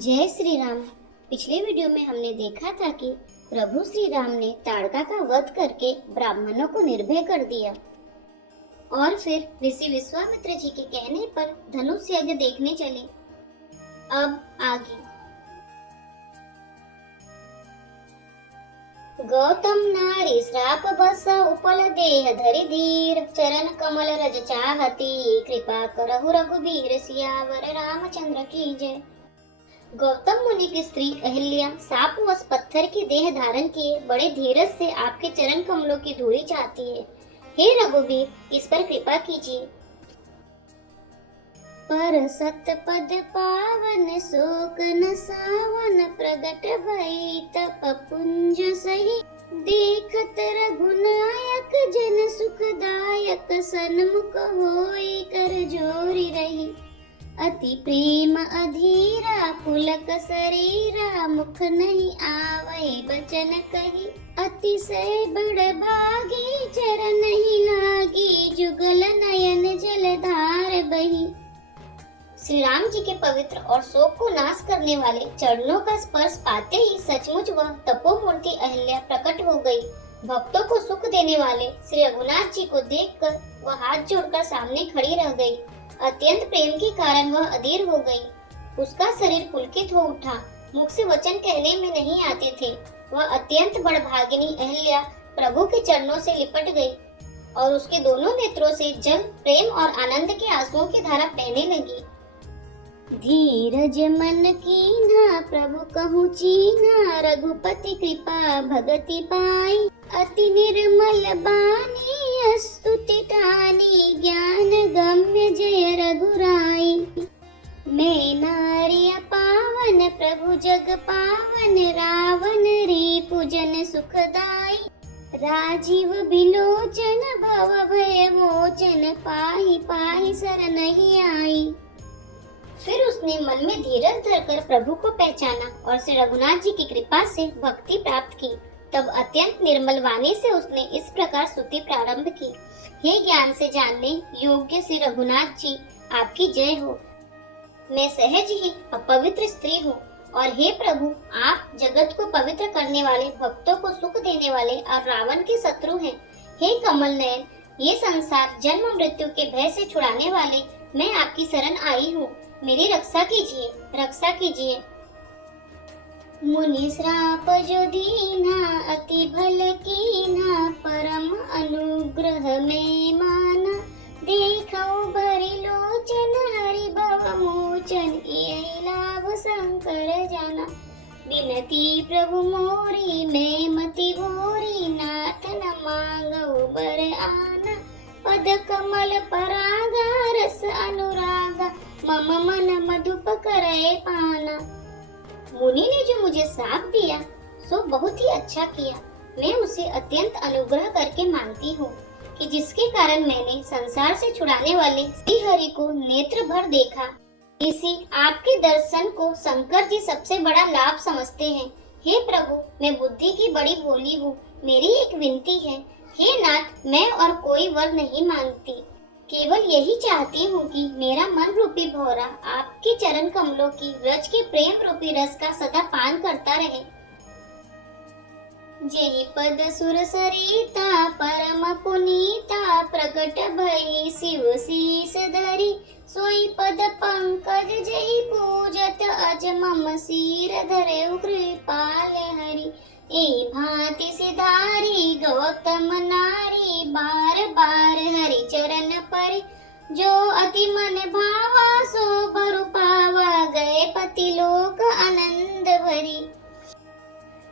जय श्री राम। पिछले वीडियो में हमने देखा था कि प्रभु श्री राम ने ताड़का का वध करके ब्राह्मणों को निर्भय कर दिया और फिर ऋषि विश्वामित्र जी के कहने पर धनुष यज्ञ देखने चले। अब आगे गौतम नारी श्राप बस उपल देह धरि धीर चरण कमल रज चाहती कृपा करहु रघुबीर सियावर रामचंद्र की जय। गौतम मुनि की स्त्री अहिल्या सापवश पत्थर की देह धारण किए बड़े धीरज से आपके चरण कमलों की धूली चाहती है। हे रघुबीर, इस पर कृपा कीजिए। पर सतपद पावन शोक न सावन प्रगट भई तप पुंज सही देखत रघुनायक जन सुखदायक सन्मुख होई कर जोरी रही अति प्रेम अधीरा पुलक शरीरा मुख नहीं आवै बचन कही अतिशय बड़ भागी चरण नहीं लागी जुगल नयन जलधार बही। श्री राम जी के पवित्र और शोक को नाश करने वाले चरणों का स्पर्श पाते ही सचमुच वह तपोमूर्ति अहिल्या प्रकट हो गई। भक्तों को सुख देने वाले श्री रघुनाथ जी को देखकर वह हाथ जोड़कर सामने खड़ी रह गई। अत्यंत प्रेम के कारण वह अधीर हो गई। उसका शरीर पुलकित हो उठा। मुख से वचन कहने में नहीं आते थे। वह अत्यंत बड़भागिनी अहिल्या प्रभु के चरणों से लिपट गई और उसके दोनों नेत्रों से जल प्रेम और आनंद के आंसुओं की धारा बहने लगी। धीरज मन कीन्हा प्रभु कहूँ चीन्हा रघुपति कृपा भगति पाई अति निर्मल बानी स्तुति टानी ज्ञान गम्य जय रघुराई। मैं नारी पावन प्रभु जग पावन रावण री पूजन सुखदाई राजीव बिलोचन भव भय मोचन पाहि पाहि शरण नहीं आई। फिर उसने मन में धीरज धरकर प्रभु को पहचाना और श्री रघुनाथ जी की कृपा से भक्ति प्राप्त की। तब अत्यंत निर्मल वाणी से उसने इस प्रकार स्तुति प्रारंभ की। हे ज्ञान से जानने योग्य श्री रघुनाथ जी, आपकी जय हो। मैं सहज ही अपवित्र स्त्री हूँ और हे प्रभु, आप जगत को पवित्र करने वाले, भक्तों को सुख देने वाले और रावण के शत्रु हैं। हे कमल नयन, ये संसार जन्म मृत्यु के भय से छुड़ाने वाले, मैं आपकी शरण आई हूँ। मेरी रक्षा कीजिए, रक्षा कीजिए। मुनि श्राप जो दीना अति भल कीना परम अनुग्रह में माना देखो भरी लोचन हरि भव मोचन यही लाभ शंकर जाना। बिनती प्रभु मोरी मैं मति भोरी नाथ न मांगो बर आना पद कमल परागा रस अनुरागा मम मन मधुप करे पाना। मुनि ने जो मुझे श्राप दिया सो बहुत ही अच्छा किया। मैं उसे अत्यंत अनुग्रह करके मानती हूँ कि जिसके कारण मैंने संसार से छुड़ाने वाले श्री हरि को नेत्र भर देखा। इसी आपके दर्शन को शंकर जी सबसे बड़ा लाभ समझते हैं। हे प्रभु, मैं बुद्धि की बड़ी भोली हूँ। मेरी एक विनती है, हे नाथ, मैं और कोई वर नहीं मांगती, केवल यही चाहती हूँ कि मेरा मन रूपी भौरा आपके चरण कमलों की व्रज के प्रेम रूपी रस का सदा पान करता रहे। जेहि पद सुर सरिता परम पुनीता प्रकट भई शिव शीस धरी सोई पद पंकज जहि पूजत अज मम सिर धरे कृपाल हरि। ए भांति सिधारी गौतम नारी बार बार हरि चरण पर जो अति मन भावा सो भरु पावा गए पति लोक आनंद भरी।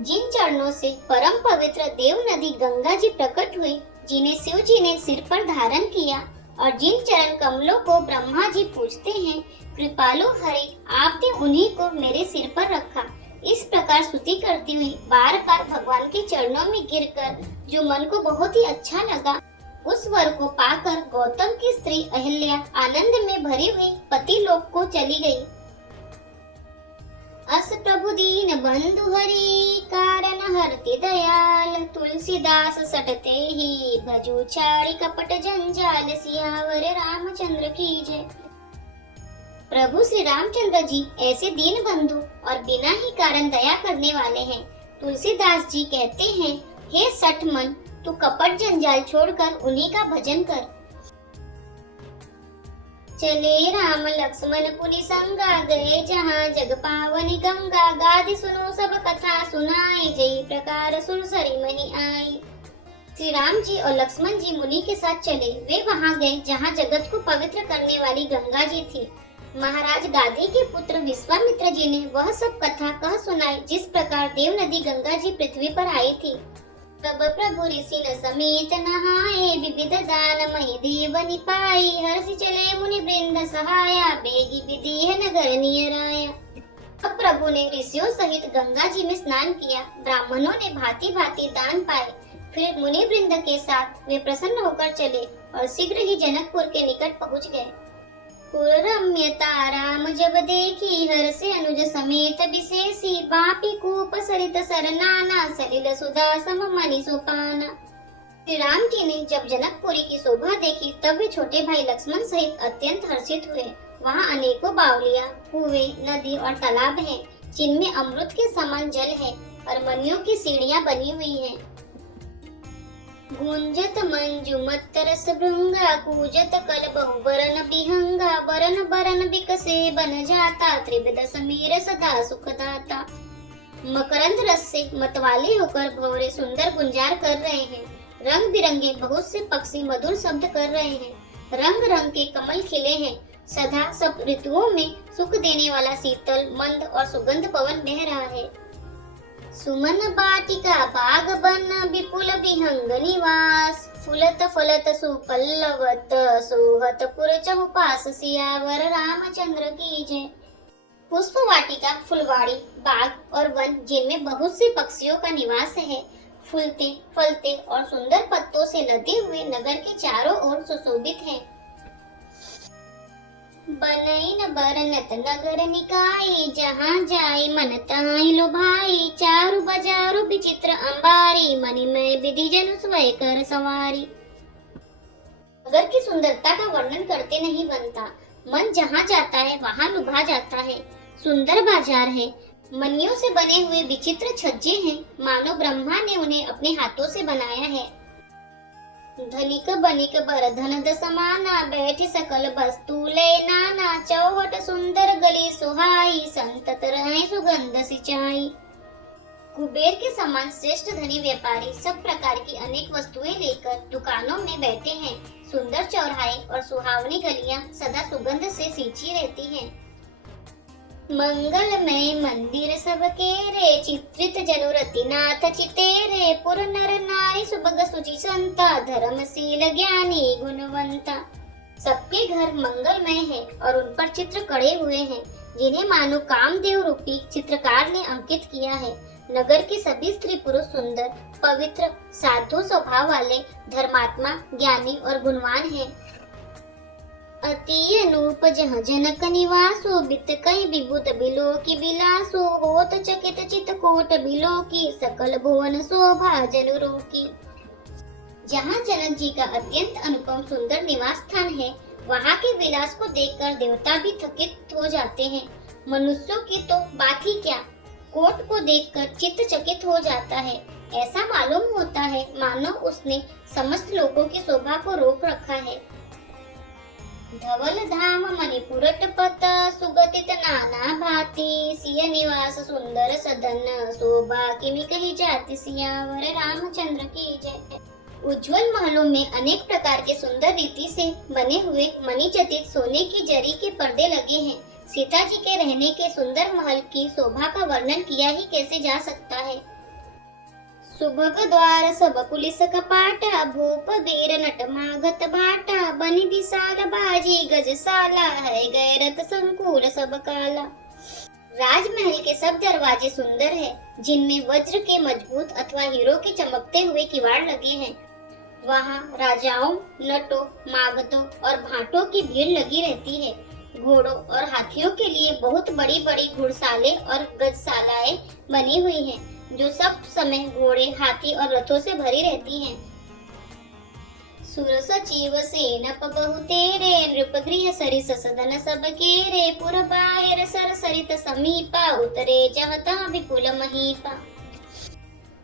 जिन चरणों से परम पवित्र देव नदी गंगा जी प्रकट हुई, जिन्हें शिव जी ने सिर पर धारण किया और जिन चरण कमलों को ब्रह्मा जी पूजते हैं, कृपालु हरि आपने उन्हीं को मेरे सिर पर रखा। इस प्रकार स्तुति करती हुई बार बार भगवान के चरणों में गिरकर जो मन को बहुत ही अच्छा लगा, उस वर को पाकर गौतम की स्त्री अहिल्या आनंद में भरी हुई पति लोक को चली गई। अस प्रभु दीन बंधु हरि कारण हरति दयाल तुलसीदास सटते ही भजू चारि कपट जंजाल सियावर रामचंद्र की जय। प्रभु श्री रामचंद्र जी ऐसे दीन बंधु और बिना ही कारण दया करने वाले हैं। तुलसीदास जी कहते हैं, हे सठ मन, तू कपट जंजाल छोड़कर उन्हीं का भजन कर। चले राम लक्ष्मण पुनि संगा, गए जहाँ जग पावनी गंगा। गादि सुनो सब कथा सुनाई, जय प्रकार सुरसरी मही आई। श्री राम जी और लक्ष्मण जी मुनि के साथ चले। वे वहां गए जहाँ जगत को पवित्र करने वाली गंगा जी थी। महाराज गादी के पुत्र विश्वामित्र जी ने वह सब कथा कह सुनाई, जिस प्रकार देव नदी गंगा जी पृथ्वी पर आई थी। तब प्रभु ऋषि न समेत नहाए, विविध दान मही देव निपाई। हर्षि चले मुनि वृंद सहाया, बेगी विधि नगर नियर आया। अब प्रभु ने ऋषियों सहित गंगा जी में स्नान किया। ब्राह्मणों ने भांति भांति दान पाए। फिर मुनि वृंद के साथ वे प्रसन्न होकर चले और शीघ्र ही जनकपुर के निकट पहुँच गए। पुर रम्यता राम जब देखी, हर से अनुज समेत विशेषी। बापी कूप सरित सरनाना, सलिल सुधा सम मणि सोपाना। श्री राम जी ने जब जनकपुरी की शोभा देखी, तब वे छोटे भाई लक्ष्मण सहित अत्यंत हर्षित हुए। वहाँ अनेकों बावलियां, कुएं, नदी और तालाब हैं, जिनमें अमृत के समान जल है और मणियों की सीढ़ियां बनी हुई हैं। गुंजत मंजुमत रस भृंगा, कूजत कल बहु बरन बिहंगा। बरन बरन बिकसे बन जाता, त्रिविध समीर सदा सुखदाता। मकरंद रस से मतवाले होकर भंवरे सुंदर गुंजार कर रहे हैं। रंग बिरंगे बहुत से पक्षी मधुर शब्द कर रहे हैं। रंग रंग के कमल खिले हैं। सदा सब ऋतुओं में सुख देने वाला शीतल मंद और सुगंध पवन बह रहा है। सुमन बाटिका बाग बन, विपुल विहंग निवास। फुलत फलत सुपल्लवत, सोहत पुर चहुपास। सियावर रामचंद्र की जय। पुष्प वाटिका, फुलवाड़ी, बाग और वन, जिनमें बहुत से पक्षियों का निवास है। फूलते फलते और सुंदर पत्तों से लदे हुए नगर के चारों ओर सुशोभित हैं। बनई न बरनत नगर निकाई, जहाँ जाई मन तहाई लुभाई। चारु बजारु विचित्र अंबारी, मणिमय विधि जनु स्वय कर सवारी। नगर की सुंदरता का वर्णन करते नहीं बनता। मन जहाँ जाता है वहाँ लुभा जाता है। सुंदर बाजार है, मणियों से बने हुए विचित्र छज्जे हैं, मानो ब्रह्मा ने उन्हें अपने हाथों से बनाया है। धनिक बनिक बर धन समाना, बैठे सकल वस्तु ले नाना। चौहट सुंदर गली सुहाई, संतत रहे सुगंध सिंचाई। कुबेर के समान श्रेष्ठ धनी व्यापारी सब प्रकार की अनेक वस्तुएं लेकर दुकानों में बैठे हैं। सुंदर चौराहे और सुहावनी गलियां सदा सुगंध से सींची रहती हैं। मंगलमय मंदिर सबके रे, चित्रित जनुरति नाथ चितेरे। पुर नर नारी सुभग सुचि संता, धर्मशील ज्ञानी गुणवंता। सबके घर मंगलमय है और उन पर चित्र कड़े हुए हैं, जिन्हें मानो कामदेव रूपी चित्रकार ने अंकित किया है। नगर के सभी स्त्री पुरुष सुंदर, पवित्र, साधु स्वभाव वाले, धर्मात्मा, ज्ञानी और गुणवान हैं। अति अनूप जहाँ जनक निवासो, बित कई विभूत बिलो की बिलासो। होत चकित चित कोट बिलो की, सकल भुवन शोभा जनुरों की। जहाँ जनक जी का अत्यंत अनुपम सुंदर निवास स्थान है, वहाँ के विलास को देखकर देवता भी थकित हो जाते हैं। मनुष्यों की तो बात ही क्या, कोट को देखकर चित्त चकित हो जाता है। ऐसा मालूम होता है मानो उसने समस्त लोगों की शोभा को रोक रखा है। धवल धाम मणिपुरट पत, सुगतित नाना भांति। सिय निवास सुंदर सदन, शोभा किमि कही जाति। सियावर रामचंद्र की जय। उज्जवल महलों में अनेक प्रकार के सुंदर रीति से बने हुए मणिचतित सोने की जरी के पर्दे लगे हैं। सीता जी के रहने के सुंदर महल की शोभा का वर्णन किया ही कैसे जा सकता है। सुभग द्वार सब पुलिस कपाटा, भूप वीर नट मागत भाटा। बनी विशाल बाजी गजशाला, है गैरत संकुल सब काला। राजमहल के सब दरवाजे सुंदर है, जिनमें वज्र के मजबूत अथवा हीरो के चमकते हुए किवाड़ लगे हैं। वहाँ राजाओं, नटों, मागतों और भाटों की भीड़ लगी रहती है। घोड़ों और हाथियों के लिए बहुत बड़ी बड़ी घुड़सालें और गजशालाएं बनी हुई हैं, जो सब समय घोड़े, हाथी और रथों से भरी रहती हैं। सुर सचिव सेनप बहु तेरे, नृप गृह सरिस सदन सब केरे, पुर बाहिर सर सरित समीपा, उतरे जह तह विपुल महीपा।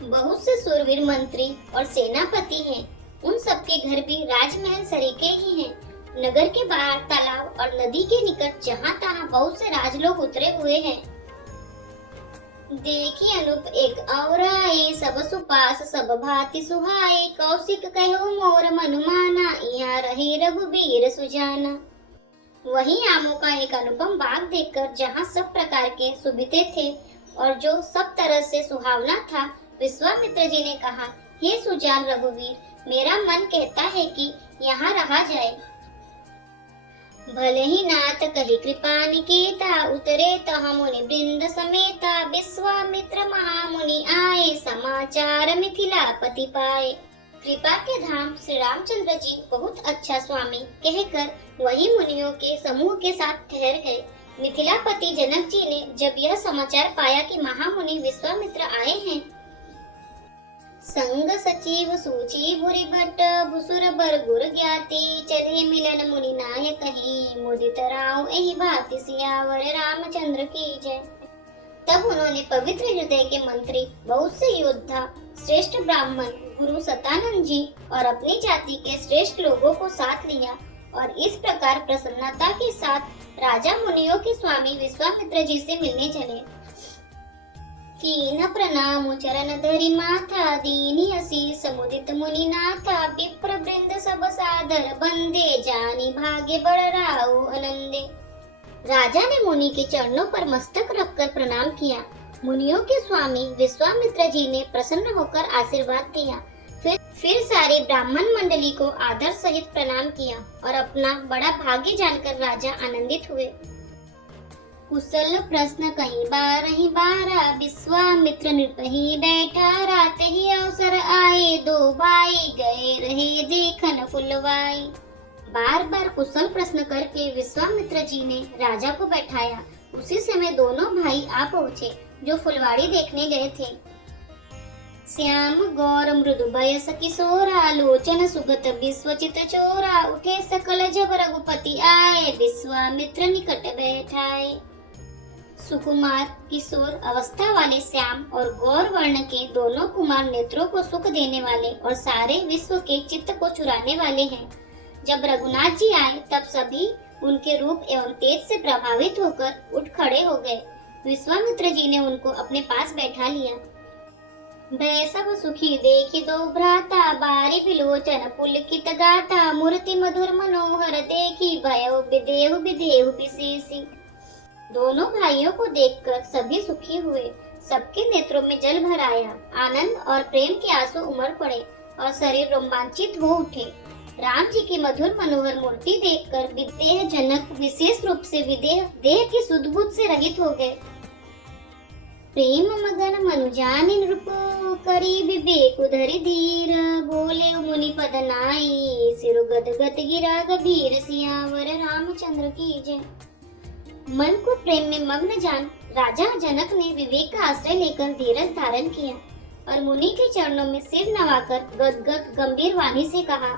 बहुत से सूरवीर मंत्री और सेनापति हैं। उन सबके घर भी राजमहल सरीके ही हैं। नगर के बाहर तालाब और नदी के निकट जहाँ तहाँ बहुत से राजलोग उतरे हुए हैं। देखी अनुप एक और आए, सब सुपास सब भांति सुहाए, कौशिक कहो मोर मनुमाना, यहाँ रहे रघुबीर सुजाना। वहीं आमों का एक अनुपम बाग देखकर जहाँ सब प्रकार के सुविधे थे और जो सब तरह से सुहावना था, विश्वामित्र जी ने कहा, हे सुजान रघुवीर, मेरा मन कहता है कि यहाँ रहा जाए। भले ही नाथ कही कृपा निकेता, उतरे तह मुनि वृंद समेता, विश्वामित्र महामुनि आए, समाचार मिथिलापति पाए। कृपा के धाम श्री रामचंद्र जी बहुत अच्छा स्वामी कहकर वही मुनियों के समूह के साथ ठहर गए। मिथिलापति जनक जी ने जब यह समाचार पाया कि महामुनि विश्वामित्र आए हैं, संग सचिव सूची भूरि भट्ट, भुसुर बर गुर ज्ञाति, चले मिलन मुनि नाय कहीं, मुदित राव एहि भांति सियावर रामचंद्र की जय। तब उन्होंने पवित्र हृदय के मंत्री, बहुत से योद्धा, श्रेष्ठ ब्राह्मण, गुरु सतानंद जी और अपनी जाति के श्रेष्ठ लोगों को साथ लिया और इस प्रकार प्रसन्नता के साथ राजा मुनियों के स्वामी विश्वामित्र जी से मिलने चले। कीन प्रणाम चरण धरि माथा, दीनी असीस मुदित मुनि नाथा, विप्र वृंद सब सादर बंदे, जानी भाग्य बड़ राउ आनंदे। राजा ने मुनि के चरणों पर मस्तक रखकर प्रणाम किया। मुनियों के स्वामी विश्वामित्र जी ने प्रसन्न होकर आशीर्वाद दिया। फिर सारी ब्राह्मण मंडली को आदर सहित प्रणाम किया और अपना बड़ा भाग्य जानकर राजा आनंदित हुए। कुशल प्रश्न कहीं बारह, विश्वामित्र नृप ही बैठा, रात ही अवसर आए, दो भाई गए रहे देखन फुलवाई। बार बार कुशल प्रश्न करके विश्वामित्र जी ने राजा को बैठाया। उसी समय दोनों भाई आ पहुँचे जो फुलवाड़ी देखने गए थे। श्याम गौर मृदु बयस किशोरा, लोचन सुगत विश्वचित चोरा, उठे सकल जब रघुपति आए, विश्वामित्र निकट बैठाए। सुकुमार किशोर अवस्था वाले श्याम और गौर वर्ण के दोनों कुमार नेत्रों को सुख देने वाले और सारे विश्व के चित्त को चुराने वाले हैं। जब रघुनाथ जी आए तब सभी उनके रूप एवं तेज से प्रभावित होकर उठ खड़े हो गए। विश्वामित्र जी ने उनको अपने पास बैठा लिया। भय सब सुखी देखी दो भ्राता, बारी विलोचन पुलकित गाता, मूर्ति मधुर मनोहर देखी, भयो विदेहु विदेहु विशेषी। दोनों भाइयों को देखकर सभी सुखी हुए। सबके नेत्रों में जल भर आया। आनंद और प्रेम के आंसू उमड़ पड़े और शरीर रोमांचित हो उठे। राम जी की मधुर मनोहर मूर्ति देखकर विदेह जनक विशेष रूप से विदेह देह की सुध बुध से रहित हो गए। प्रेम मगन मनुजानि नृपो, करी विवेक धरि धीर, बोले मुनि पद नाई, सिर गद गद गिरा गंभीर, सियावर रामचंद्र की जय। मन को प्रेम में मग्न जान राजा जनक ने विवेक का आश्रय लेकर धीरज धारण किया और मुनि के चरणों में सिर नवाकर गदगद गंभीर वाणी से कहा,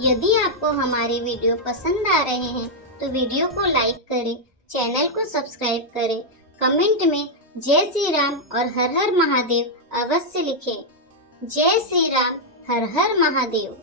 यदि आपको हमारे वीडियो पसंद आ रहे हैं तो वीडियो को लाइक करें, चैनल को सब्सक्राइब करें, कमेंट में जय श्री राम और हर हर महादेव अवश्य लिखें। जय श्री राम, हर हर महादेव।